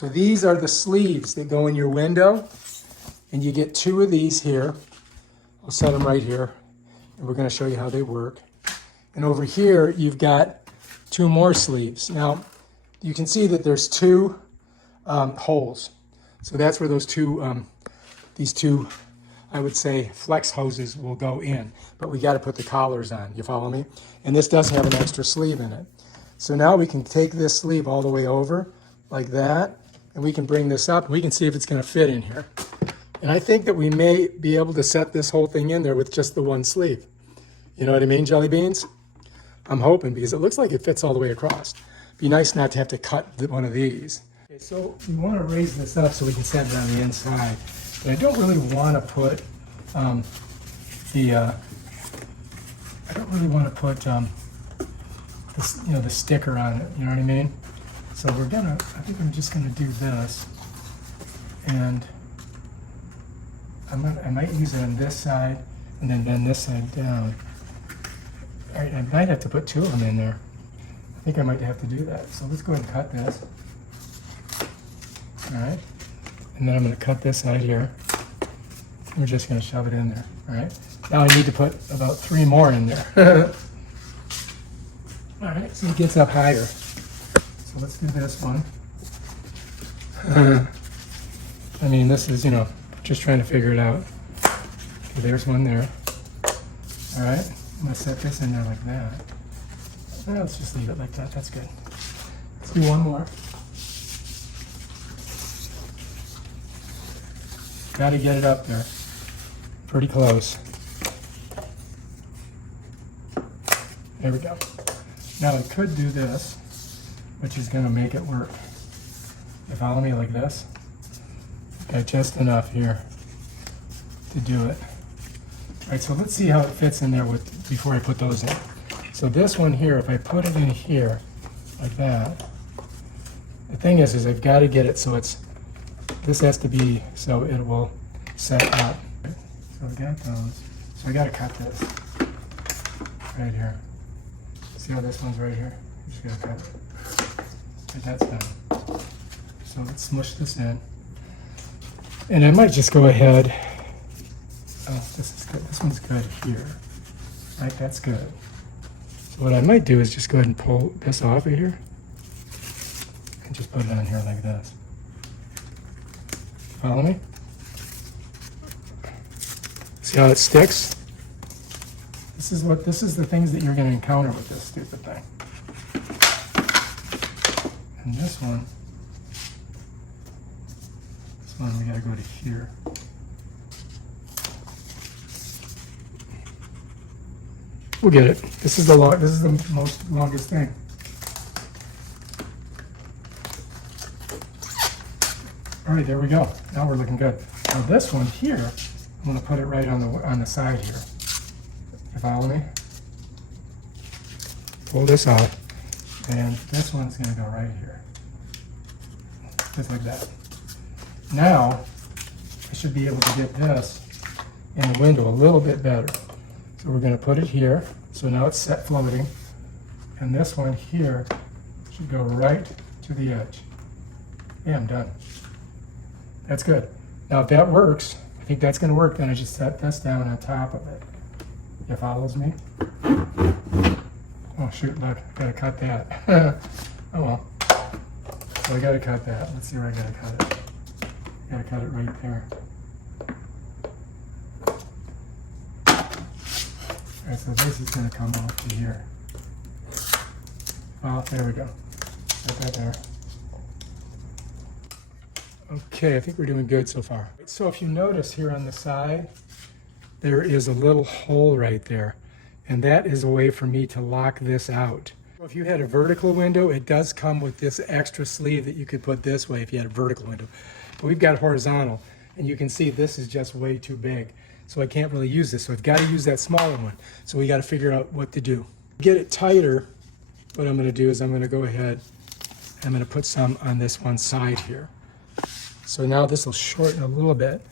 So these are the sleeves that go in your window, and you get 2 of these here. I'll set them right here, and we're going to show you how they work. And over here, you've got 2 more sleeves. Now, you can see that there's 2 holes. So that's where those these two, I would say, flex hoses will go in. But we got to put the collars on, you follow me? And this does have an extra sleeve in it. So now we can take this sleeve all the way over, like that, and we can bring this up, and we can see if it's going to fit in here. And I think that we may be able to set this whole thing in there with just the 1 sleeve. You know what I mean, jelly beans? I'm hoping, because it looks like it fits all the way across. Be nice not to have to cut one of these. Okay, so we want to raise this up so we can set it on the inside. But I don't really want to put this, you know, the sticker on it. You know what I mean? So I think I'm just gonna do this, and I might use it on this side and then bend this side down. All right, I might have to put 2 of them in there. I think I might have to do that. So let's go ahead and cut this. All right, and then I'm going to cut this out here. We're just going to shove it in there. All right, now I need to put about 3 more in there. All right, so it gets up higher. So let's do this one. I mean, this is, you know, just trying to figure it out. Okay, there's one there. All right, I'm going to set this in there like that. Well, let's just leave it like that. That's good. Let's do 1 more. Got to get it up there. Pretty close. There we go. Now I could do this, which is going to make it work. You follow me, like this? Got just enough here to do it. All right, so let's see how it fits in there before I put those in. So this one here, if I put it in here like that, the thing is I've got to get it so this has to be so it will set up. So I got those. So I got to cut this right here. See how this one's right here? You just got to cut it. Okay, that's done. So let's smush this in. And I might just go ahead. Oh, this is good. This one's good here. Right, that's good. So what I might do is just go ahead and pull this off of here and just put it on here like this. Follow me? See how it sticks? This is the things that you're going to encounter with this stupid thing. And this one we got to go to here. We'll get it. This is the longest thing. All right, there we go. Now we're looking good. Now this one here, I'm going to put it right on the side here. You follow me? Pull this off, and this one's going to go right here, just like that. Now I should be able to get this in the window a little bit better. So we're going to put it here. So now it's set floating. And this one here should go right to the edge. Yeah, I'm done. That's good. Now if that works, I think that's going to work, then I just set this down on top of it. You follows me? Oh shoot, look, I gotta cut that. Oh well. So I gotta cut that. Let's see where I gotta cut it. I gotta cut it right there. Alright, so this is going to come off to here. Oh, there we go. Got that there. Okay, I think we're doing good so far. So if you notice here on the side, there is a little hole right there. And that is a way for me to lock this out. If you had a vertical window, it does come with this extra sleeve that you could put this way if you had a vertical window. But we've got horizontal, and you can see this is just way too big. So I can't really use this. So I've got to use that smaller one. So we got to figure out what to do. To get it tighter, what I'm going to do is I'm going to go ahead, I'm going to put some on this one side here. So now this will shorten a little bit,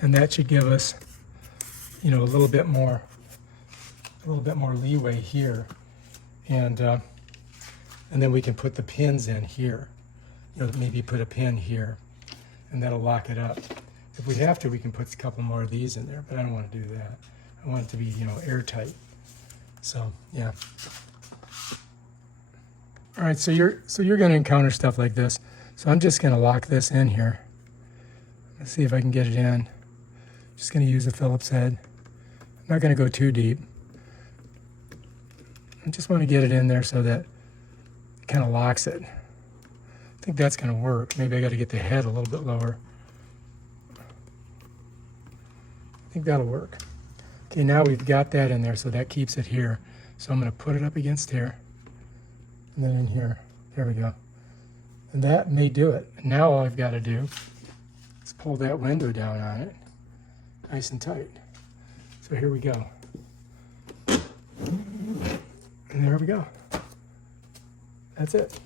and that should give us, you know, a little bit more leeway here, and then we can put the pins in here. maybe put a pin here, and that'll lock it up. If we have to, we can put a couple more of these in there, but I don't want to do that. I want it to be, airtight. So, yeah. All right, so you're going to encounter stuff like this. So I'm just going to lock this in here. Let's see if I can get it in. Just going to use a Phillips head. I'm not going to go too deep. I just want to get it in there so that it kind of locks it. I think that's going to work. Maybe I got to get the head a little bit lower. I think that'll work. Okay, now we've got that in there, so that keeps it here. So I'm going to put it up against here, and then in here. There we go. And that may do it. Now all I've got to do is pull that window down on it, nice and tight. So here we go. And there we go. That's it.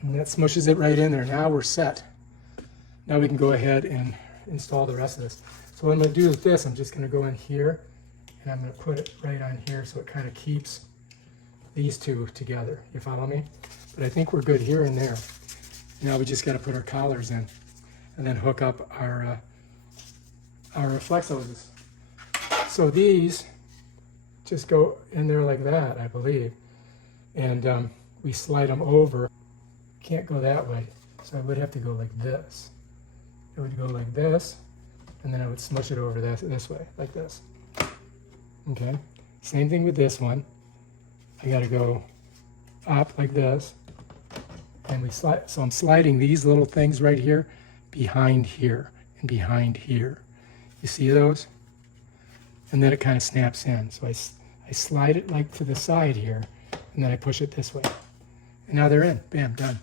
And that smushes it right in there. Now we're set. Now we can go ahead and install the rest of this. So what I'm going to do with this, I'm just going to go in here, and I'm going to put it right on here so it kind of keeps these two together. You follow me? But I think we're good here and there. Now we just got to put our collars in and then hook up our flex hoses. So these just go in there like that, I believe. And we slide them over. Can't go that way, so I would have to go like this. It would go like this, and then I would smush it over this way, like this. Okay, same thing with this one. I gotta go up like this, and we slide. So I'm sliding these little things right here, behind here, and behind here. You see those? And then it kind of snaps in. So I slide it like to the side here, and then I push it this way. And now they're in. Bam, done.